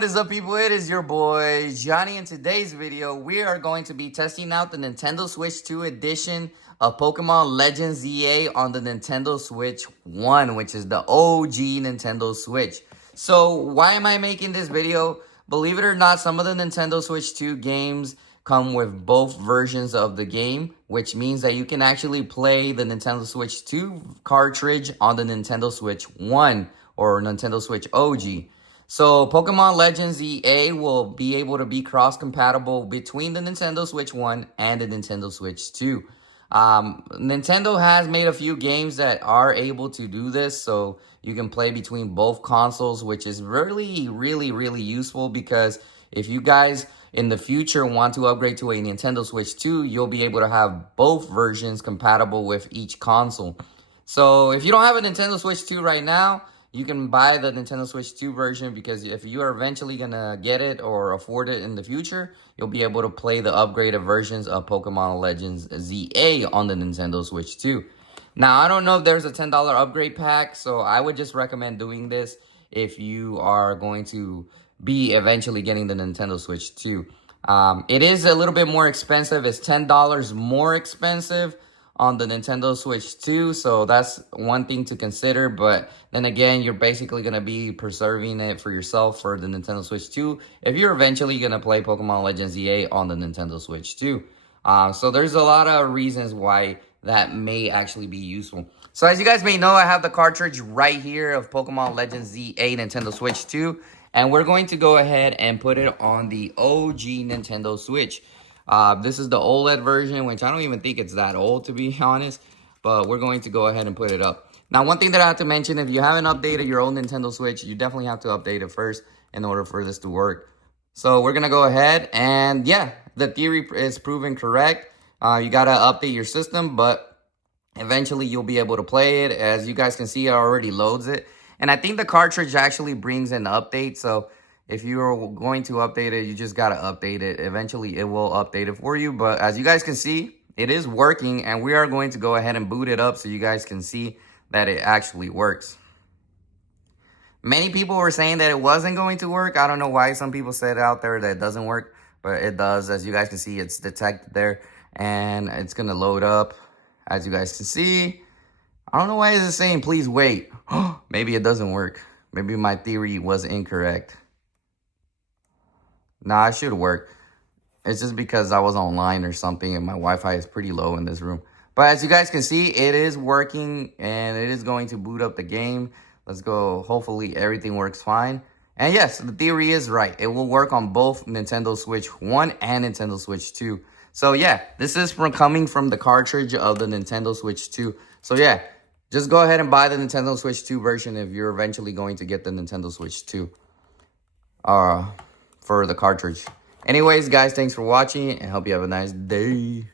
what is up, people? It is your boy Johnny. In today's video, we are going to be testing out the Nintendo Switch 2 edition of Pokemon Legends EA on the Nintendo Switch 1, which is the OG Nintendo Switch. So why am I making this video? Believe it or not, some of the Nintendo Switch 2 games come with both versions of the game, which means that you can actually play the Nintendo Switch 2 cartridge on the Nintendo Switch 1 or Nintendo Switch OG. So Pokemon Legends EA will be able to be cross-compatible between the Nintendo Switch 1 and the Nintendo Switch 2. Nintendo has made a few games that are able to do this, so you can play between both consoles, which is really useful, because if you guys in the future want to upgrade to a Nintendo Switch 2, you'll be able to have both versions compatible with each console. So if you don't have a Nintendo Switch 2 right now, you can buy the Nintendo Switch 2 version, because if you are eventually going to get it or afford it in the future, you'll be able to play the upgraded versions of Pokemon Legends ZA on the Nintendo Switch 2. Now, I don't know if there's a $10 upgrade pack, so I would just recommend doing this if you are going to be eventually getting the Nintendo Switch 2. It is a little bit more expensive. It's $10 more expensive on the Nintendo Switch 2, so that's one thing to consider. But then again, you're basically going to be preserving it for yourself for the Nintendo Switch 2 if you're eventually going to play Pokemon Legends EA on the Nintendo Switch 2. So there's a lot of reasons why that may actually be useful. So as you guys may know, I have the cartridge right here of Pokemon Legends ZA Nintendo Switch 2, and we're going to go ahead and put it on the OG Nintendo Switch. This is the OLED version, which I don't even think it's that old, to be honest. But we're going to go ahead and put it up. Now, one thing that I have to mention, if you haven't updated your own Nintendo Switch, you definitely have to update it first in order for this to work. So we're going to go ahead and, yeah, the theory is proven correct. You got to update your system, but eventually you'll be able to play it. As you guys can see, it already loads it. And I think the cartridge actually brings an update, so if you're going to update it, you just got to update it. Eventually, it will update it for you. But as you guys can see, it is working. And we are going to go ahead and boot it up so you guys can see that it actually works. Many people were saying that it wasn't going to work. I don't know why some people said out there that it doesn't work. But it does. As you guys can see, it's detected there. And it's going to load up. As you guys can see. I don't know why it's saying, please wait. Maybe it doesn't work. Maybe my theory was incorrect. Nah, it should work. It's just because I was online or something and my Wi-Fi is pretty low in this room. But as you guys can see, it is working and it is going to boot up the game. Let's go. Hopefully everything works fine. And yes, the theory is right. It will work on both Nintendo Switch 1 and Nintendo Switch 2. So yeah, this is coming from the cartridge of the Nintendo Switch 2. So yeah, just go ahead and buy the Nintendo Switch 2 version if you're eventually going to get the Nintendo Switch 2. For the cartridge. Anyways, guys, thanks for watching and hope you have a nice day.